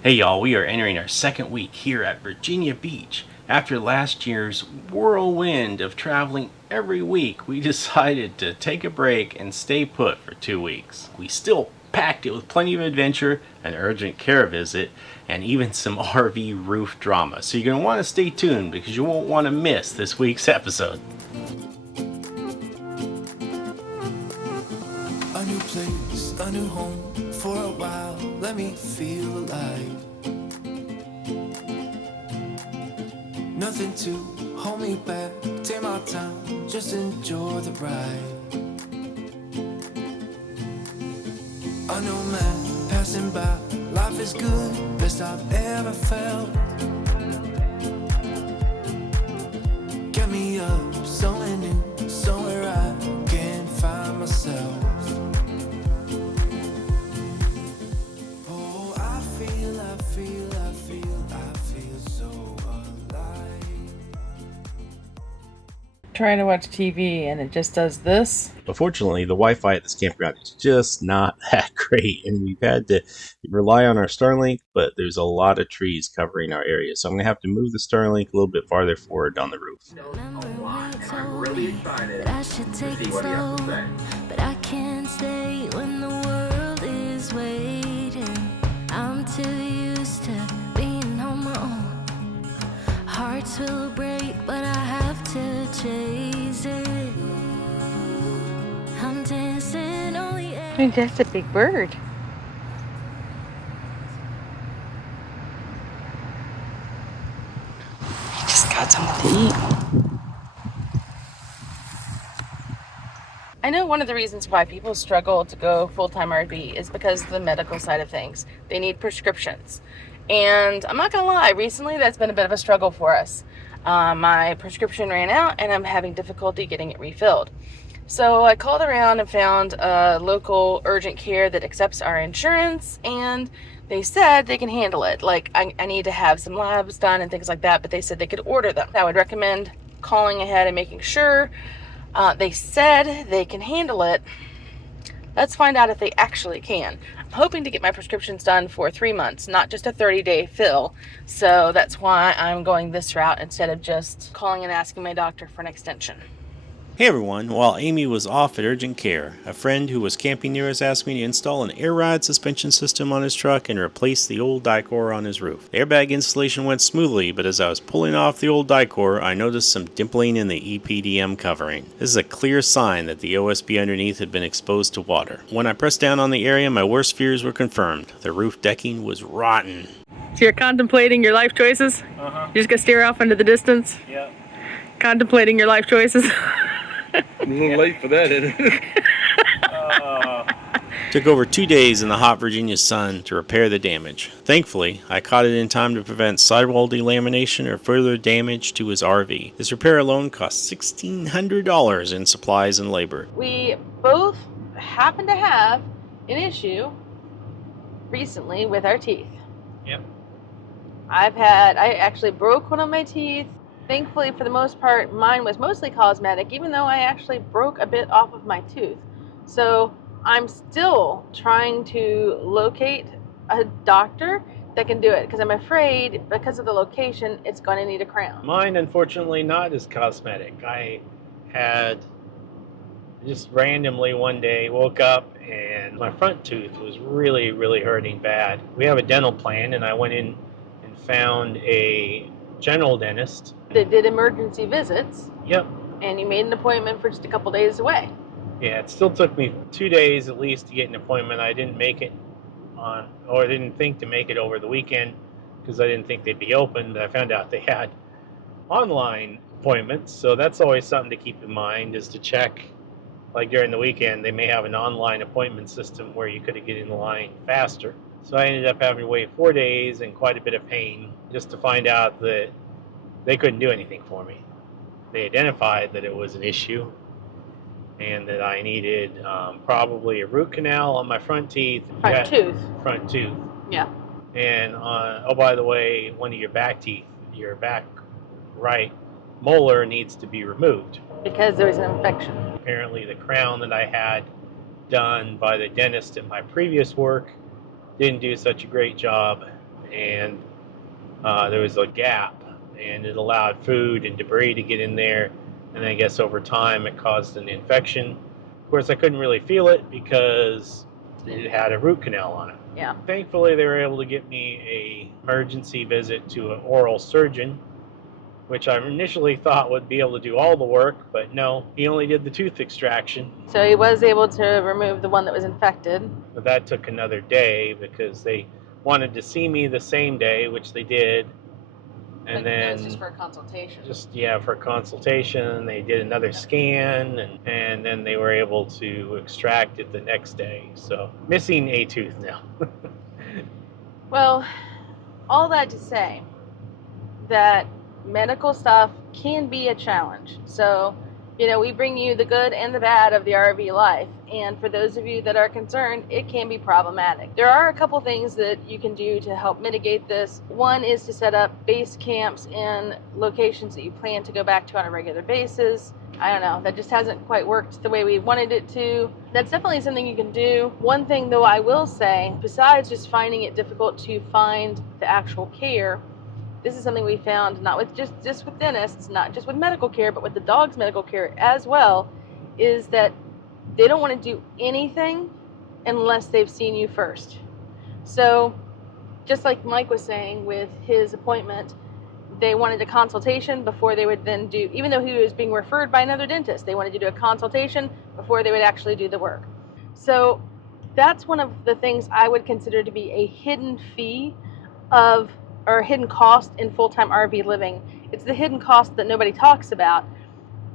Hey y'all, we are entering our second week here at Virginia Beach. After last year's whirlwind of traveling every week, we decided to take a break and stay put for 2 weeks. We still packed it with plenty of adventure, an urgent care visit, and even some RV roof drama. So you're going to want to stay tuned because you won't want to miss this week's episode. A new place, a new home. For a while, let me feel alive. Nothing to hold me back. Take my time, just enjoy the ride. A nomad passing by. Life is good, best I've ever felt. Get me up, somewhere new, somewhere I can find myself. Trying to watch TV and it just does this. But fortunately, the Wi-Fi at this campground is just not that great, and we've had to rely on our Starlink, but there's a lot of trees covering our area, so I'm going to have to move the Starlink a little bit farther forward on the roof. I'm really excited to see what he has to say. But I can't stay when the world is waiting. I'm too used to being on my own. Hearts will break, but I have to chase it. I'm dancing on the edge. I mean, that's a big bird. I just got something to eat. I know one of the reasons why people struggle to go full-time RV is because of the medical side of things. They need prescriptions. And I'm not gonna lie, recently that's been a bit of a struggle for us. My prescription ran out and I'm having difficulty getting it refilled. So I called around and found a local urgent care that accepts our insurance, and they said they can handle it. Like, I need to have some labs done and things like that, but they said they could order them. I would recommend calling ahead and making sure. They said they can handle it. Let's find out if they actually can. I'm hoping to get my prescriptions done for 3 months, not just a 30-day fill. So that's why I'm going this route instead of just calling and asking my doctor for an extension. Hey everyone, while Amy was off at urgent care, a friend who was camping near us asked me to install an air ride suspension system on his truck and replace the old Dicor on his roof. The airbag installation went smoothly, but as I was pulling off the old Dicor, I noticed some dimpling in the EPDM covering. This is a clear sign that the OSB underneath had been exposed to water. When I pressed down on the area, my worst fears were confirmed. The roof decking was rotten. So you're contemplating your life choices? You're just gonna stare off into the distance? Yep. Contemplating your life choices? I'm a little late for that, isn't it? Took over 2 days in the hot Virginia sun to repair the damage. Thankfully, I caught it in time to prevent sidewall delamination or further damage to his RV. This repair alone cost $1,600 in supplies and labor. We both happen to have an issue recently with our teeth. Yep. I actually broke one of my teeth. Thankfully, for the most part, mine was mostly cosmetic, even though I actually broke a bit off of my tooth. So I'm still trying to locate a doctor that can do it, because I'm afraid, because of the location, it's going to need a crown. Mine, unfortunately, not as cosmetic. I had just randomly one day woke up and my front tooth was really, really hurting bad. We have a dental plan, and I went in and found a general dentist. They did emergency visits. Yep. And you made an appointment for just a couple days away. Yeah, it still took me 2 days at least to get an appointment. I didn't make it I didn't think to make it over the weekend because I didn't think they'd be open, but I found out they had online appointments. So that's always something to keep in mind, is to check, like during the weekend, they may have an online appointment system where you could get in line faster. So I ended up having to wait 4 days and quite a bit of pain just to find out that they couldn't do anything for me. They identified that it was an issue and that I needed probably a root canal on my front teeth. Front tooth. Yeah. And oh, by the way, one of your back teeth, your back right molar, needs to be removed. Because there was an infection. Apparently the crown that I had done by the dentist at my previous work didn't do such a great job, and there was a gap, and it allowed food and debris to get in there, and I guess over time it caused an infection. Of course, I couldn't really feel it because it had a root canal on it. Yeah. Thankfully, they were able to get me a emergency visit to an oral surgeon, which I initially thought would be able to do all the work, but no, he only did the tooth extraction. So he was able to remove the one that was infected. But that took another day because they wanted to see me the same day, which they did. And then it was just for a consultation. For a consultation. They did another scan, and then they were able to extract it the next day. So missing a tooth now. Well, all that to say that medical stuff can be a challenge. So, we bring you the good and the bad of the RV life. And for those of you that are concerned, it can be problematic. There are a couple things that you can do to help mitigate this. One is to set up base camps in locations that you plan to go back to on a regular basis. I don't know, that just hasn't quite worked the way we wanted it to. That's definitely something you can do. One thing though I will say, besides just finding it difficult to find the actual care, this is something we found not with just with dentists, not just with medical care, but with the dog's medical care as well, is that they don't want to do anything unless they've seen you first. So just like Mike was saying with his appointment, they wanted a consultation before they would then do, even though he was being referred by another dentist, they wanted to do a consultation before they would actually do the work. So that's one of the things I would consider to be a hidden fee or a hidden cost in full-time RV living. It's the hidden cost that nobody talks about.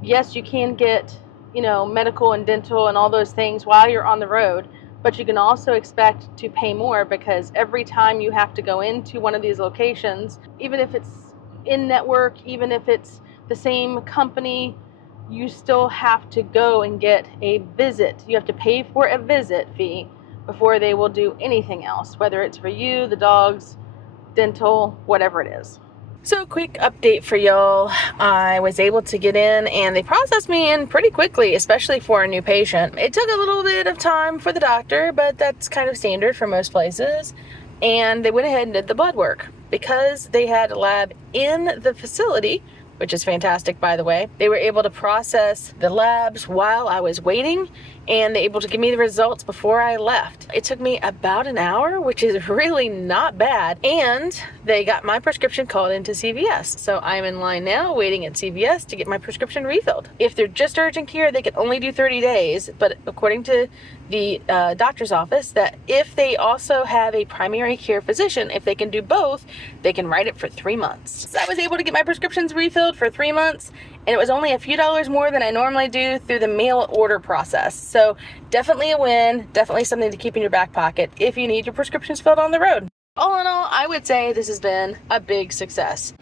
Yes, you can get, medical and dental and all those things while you're on the road, but you can also expect to pay more because every time you have to go into one of these locations, even if it's in network, even if it's the same company, you still have to go and get a visit. You have to pay for a visit fee before they will do anything else, whether it's for you, the dogs, dental, whatever it is. So quick update for y'all. I was able to get in and they processed me in pretty quickly, especially for a new patient. It took a little bit of time for the doctor, but that's kind of standard for most places. And they went ahead and did the blood work. Because they had a lab in the facility, which is fantastic, by the way, they were able to process the labs while I was waiting, and they were able to give me the results before I left. It took me about an hour, which is really not bad, and they got my prescription called into CVS. So I'm in line now waiting at CVS to get my prescription refilled. If they're just urgent care, they can only do 30 days, but according to the doctor's office, that if they also have a primary care physician, if they can do both, they can write it for 3 months. So I was able to get my prescriptions refilled for 3 months, and it was only a few dollars more than I normally do through the mail order process. So definitely a win, definitely something to keep in your back pocket if you need your prescriptions filled on the road. All in all, I would say this has been a big success.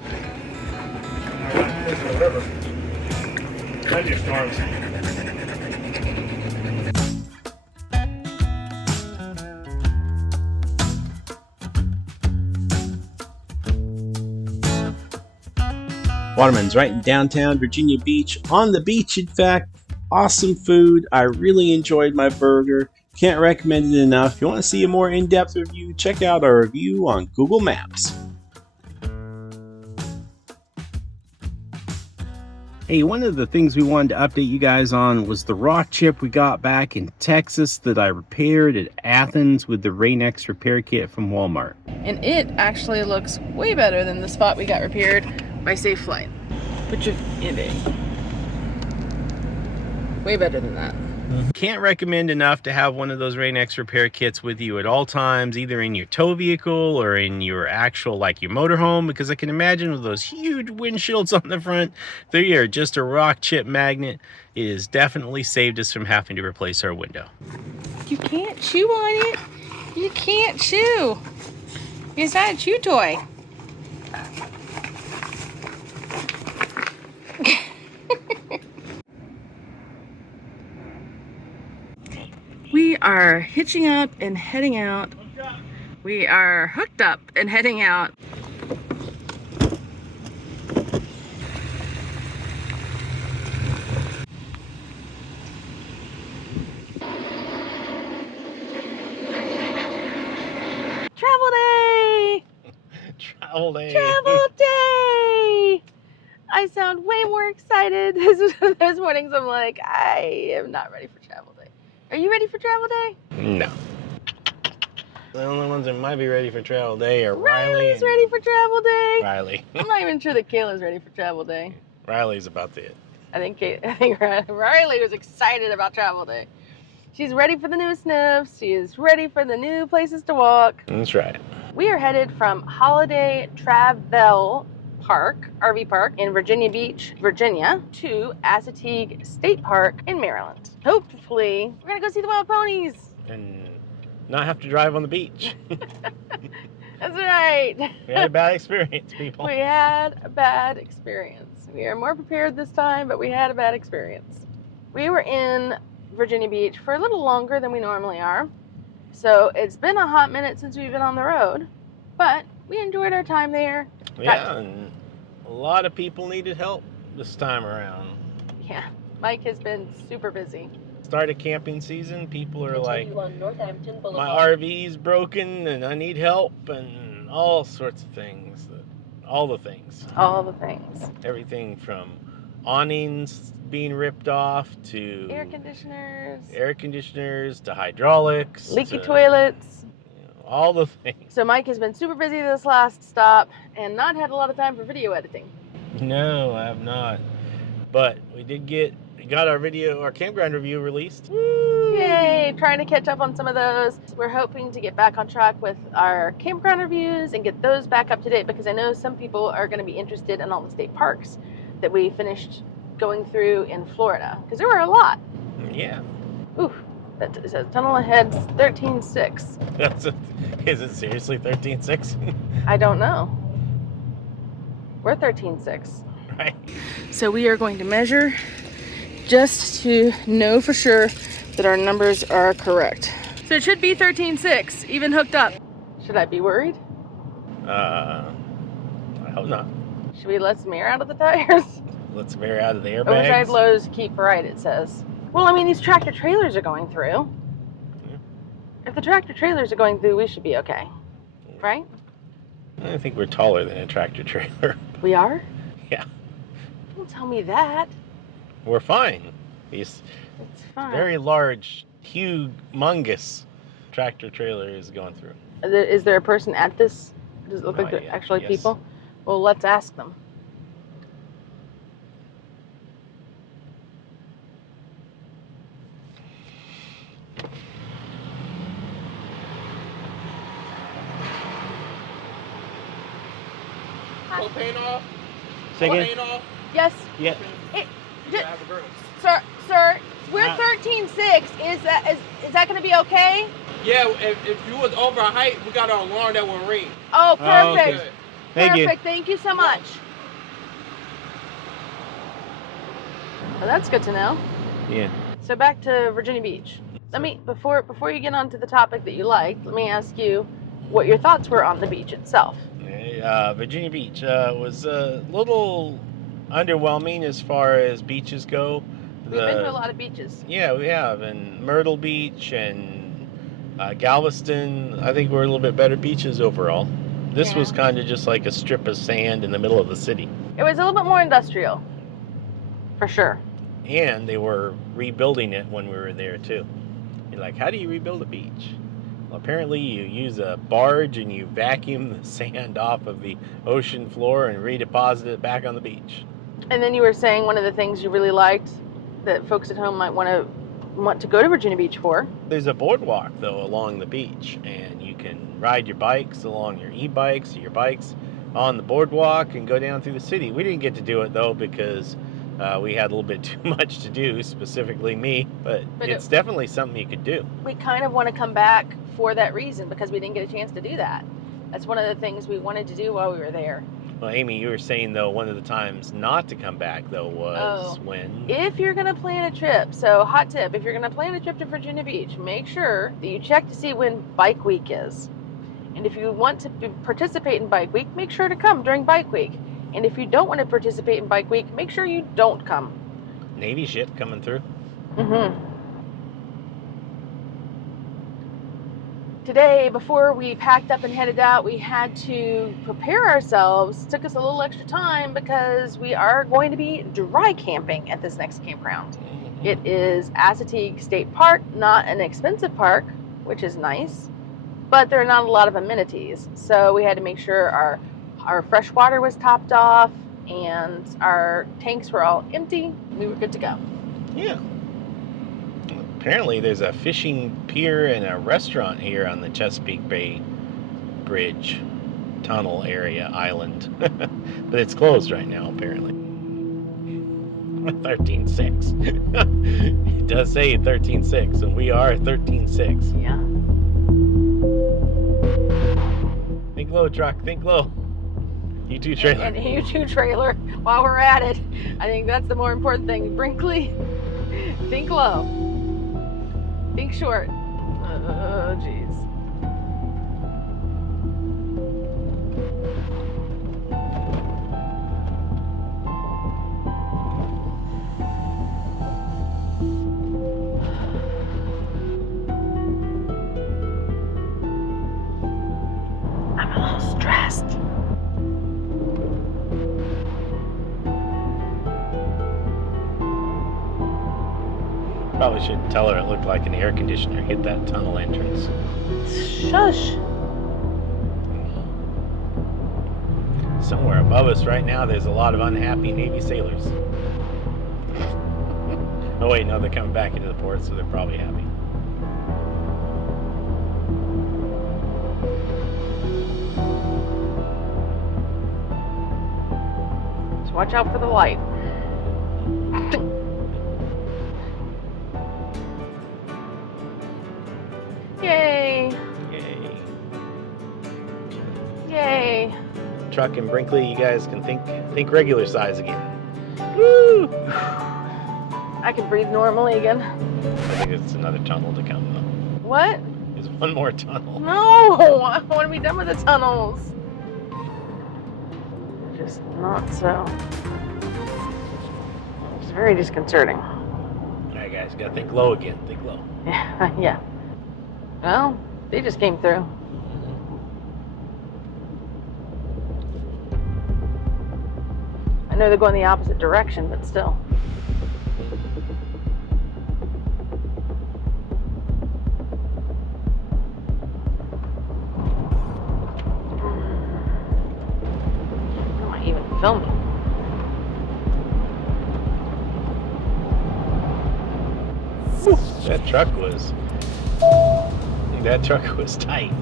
Waterman's right in downtown Virginia Beach. On the beach, in fact. Awesome food. I really enjoyed my burger. Can't recommend it enough. If you want to see a more in-depth review, check out our review on Google Maps. Hey, one of the things we wanted to update you guys on was the rock chip we got back in Texas that I repaired at Athens with the Rain-X repair kit from Walmart. And it actually looks way better than the spot we got repaired by Safe Flight. Which is way better than that. Can't recommend enough to have one of those Rain-X repair kits with you at all times, either in your tow vehicle or in your actual, your motorhome, because I can imagine with those huge windshields on the front, they are just a rock chip magnet. It has definitely saved us from having to replace our window. You can't chew on it. You can't chew. It's not a chew toy. We are hitching up and heading out. We are hooked up and heading out. Travel day! Travel day. Travel day! I sound way more excited. This is one of those mornings I'm like, I am not ready for travel day. Are you ready for travel day? No. The only ones that might be ready for travel day are Riley Riley's and ready for travel day. Riley. I'm not even sure that Kayla's ready for travel day. Riley's about it. I think Riley was excited about travel day. She's ready for the new sniffs. She is ready for the new places to walk. That's right. We are headed from Holiday Travel Park, RV Park in Virginia Beach, Virginia, to Assateague State Park in Maryland. Hopefully, we're gonna go see the wild ponies. And not have to drive on the beach. That's right. We had a bad experience, people. We had a bad experience. We are more prepared this time, but we had a bad experience. We were in Virginia Beach for a little longer than we normally are. So it's been a hot minute since we've been on the road, but we enjoyed our time there. Yeah, and a lot of people needed help this time around. Yeah, Mike has been super busy. Start of camping season, people are like, Northampton my Boulevard. RV's broken and I need help and all sorts of things. All the things. All the things. Everything from awnings being ripped off to Air conditioners to hydraulics. leaky to, toilets. all the things. So Mike has been super busy this last stop and not had a lot of time for video editing. No, I have not. But we got our campground review released. Woo! Yay! Trying to catch up on some of those. We're hoping to get back on track with our campground reviews and get those back up to date because I know some people are going to be interested in all the state parks that we finished going through in Florida because there were a lot. Yeah. Ooh, that says tunnel ahead 13.6. Is it seriously 13.6? I don't know. We're 13.6. Right. So we are going to measure just to know for sure that our numbers are correct. So it should be 13.6, even hooked up. Should I be worried? I hope not. Should we let some air out of the tires? Let some air out of the airbags. Oversized lows keep right, it says. Well, I mean, these tractor trailers are going through. Yeah. If the tractor trailers are going through, we should be okay. Right? I think we're taller than a tractor trailer. We are? Yeah. Don't tell me that. We're fine. These It's fine. very large, humongous tractor trailer is going through. Is there a person at this? Does it look like Not they're yet, actually yes. people? Well, let's ask them. Pull paint off. Say Pull again? paint off. Yes, Yeah. Have a girl. sir, we're Uh, 13.6. Is that going to be okay? Yeah, if you was over height, we got an alarm that will ring. Oh, perfect. okay. Thank you. Perfect. Thank you so much. Well, that's good to know. Yeah. So back to Virginia Beach. Let me before you get on to the topic that you liked, let me ask you what your thoughts were on the beach itself. Virginia Beach was a little underwhelming as far as beaches go. We've been to a lot of beaches. Yeah, we have. And Myrtle Beach and Galveston, I think were a little bit better beaches overall. This Yeah. was kind of just like a strip of sand in the middle of the city. It was a little bit more industrial, for sure. And they were rebuilding it when we were there too. You're like, how do you rebuild a beach? Well, apparently you use a barge and you vacuum the sand off of the ocean floor and redeposit it back on the beach. And then you were saying one of the things you really liked that folks at home might want to go to Virginia Beach for. There's a boardwalk though along the beach, and you can ride your bikes along your e-bikes or your bikes on the boardwalk and go down through the city. We didn't get to do it though because we had a little bit too much to do, specifically me, but it's definitely something you could do. We kind of want to come back for that reason because we didn't get a chance to do that. That's one of the things we wanted to do while we were there. Well, Amy, you were saying though one of the times not to come back though was when If you're going to plan a trip, so hot tip, if you're going to plan a trip to Virginia Beach, make sure that you check to see when Bike Week is. And if you want to participate in Bike Week, make sure to come during Bike Week. And if you don't want to participate in Bike Week, make sure you don't come. Navy ship coming through. Mm-hmm. Today, before we packed up and headed out, we had to prepare ourselves. It took us a little extra time because we are going to be dry camping at this next campground. It is Assateague State Park, not an expensive park, which is nice, but there are not a lot of amenities. So we had to make sure our fresh water was topped off and our tanks were all empty. We were good to go. Yeah. Apparently there's a fishing pier and a restaurant here on the Chesapeake Bay Bridge tunnel area island. But it's closed right now, apparently. 13.6. It does say 13.6, and we are 13.6. Yeah. Think low, truck. Think low. U2 trailer. And U2 trailer. While we're at it, I think that's the more important thing. Brinkley, think low. Think short. Oh, jeez. I'm a little stressed. Probably should tell her it looked like an air conditioner hit that tunnel entrance. Shush. Somewhere above us right now, there's a lot of unhappy Navy sailors. Oh wait, no, they're coming back into the port, so they're probably happy. So watch out for the light. Yay! Yay. Yay! Truck and Brinkley, you guys can think regular size again. Woo! I can breathe normally again. I think it's another tunnel to come though. What? There's one more tunnel. No! When are we done with the tunnels? Just not so. It's very disconcerting. Alright guys, you gotta think low again. Think low. Yeah, yeah. Well, they just came through. I know they're going the opposite direction, but still. Am I even filming? That truck was tight.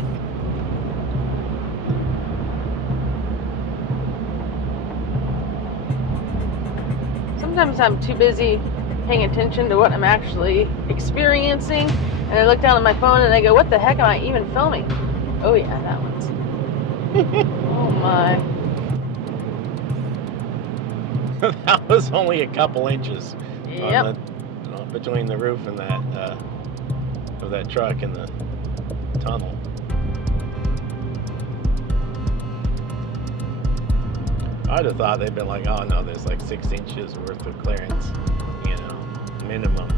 Sometimes I'm too busy paying attention to what I'm actually experiencing, and I look down at my phone and I go, what the heck am I even filming? Oh yeah, that one's. Oh my. That was only a couple inches. Yep. Between the roof and that of that truck and the tunnel. I'd have thought they'd been like, oh no, there's like 6 inches worth of clearance, you know, minimum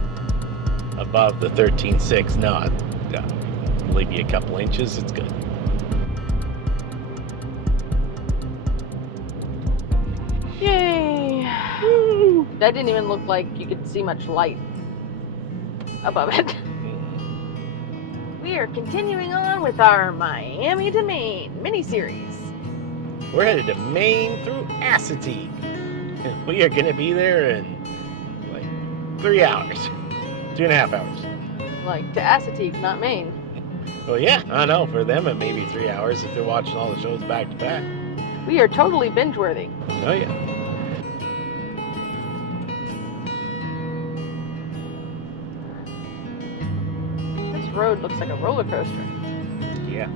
above the 13.6. No, I'd leave you a couple inches. It's good. Yay! Woo. That didn't even look like you could see much light above it. We are continuing on with our Miami to Maine mini-series. We're headed to Maine through Assateague. We are going to be there in like 3 hours, 2.5 hours. Like to Assateague, not Maine. Well, yeah, I know. For them, it may be 3 hours if they're watching all the shows back to back. We are totally binge-worthy. Oh, yeah. This road looks like a roller coaster. Yeah.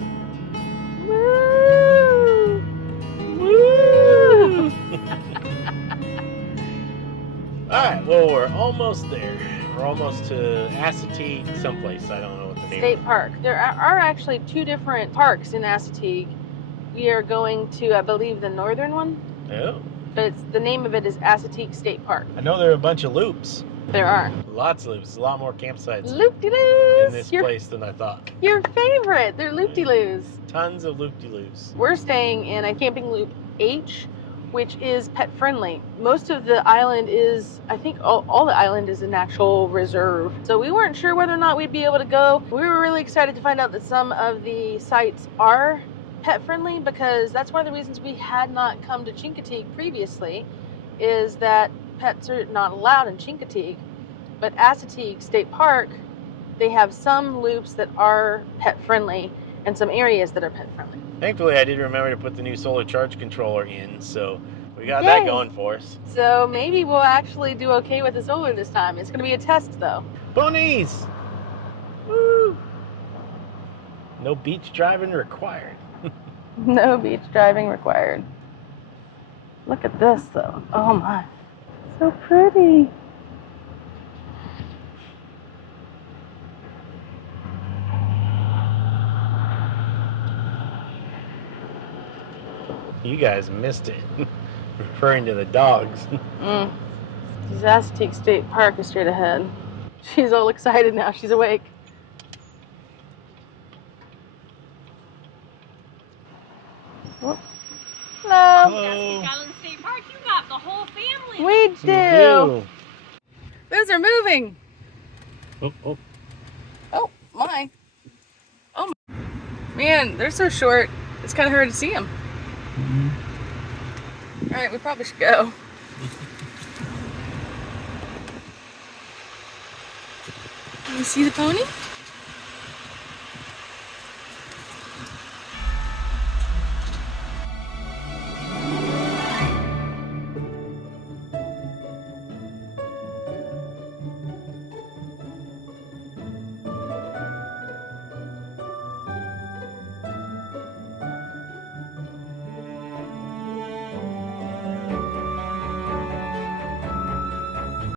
Woo! Woo! Alright, well, we're almost there. We're almost to Assateague someplace. I don't know what the name State is. Park. There are actually 2 different parks in Assateague. We are going to, I believe, the northern one, Oh. but the name of it is Assateague State Park. I know there are a bunch of loops. There are. Lots of loops. A lot more campsites in Loop-de-loos! this place than I thought. Your favorite. They're loop-de-loos. Tons of loop-de-loos. We're staying in a camping loop H, which is pet friendly. Most of the island is, I think all the island is an actual reserve. So we weren't sure whether or not we'd be able to go. We were really excited to find out that some of the sites are pet friendly, because that's one of the reasons we had not come to Chincoteague previously, is that pets are not allowed in Chincoteague. But Assateague State Park, they have some loops that are pet friendly and some areas that are pet friendly. Thankfully, I did remember to put the new solar charge controller in, so we got Yay. that going for us. So maybe we'll actually do okay with the solar this time. It's going to be a test though. Ponies! Woo! No beach driving required. No beach driving required. Look at this though. Oh my. So pretty. You guys missed it. Referring to the dogs. This Assateague State Park is straight ahead. She's all excited now. She's awake. Whoop. Hello. Hello. Kayla State Park, you got the whole family. We do. Those are moving. Oh, oh. Oh my. Oh my. Man, they're so short. It's kind of hard to see them. All right, we probably should go. You see the pony?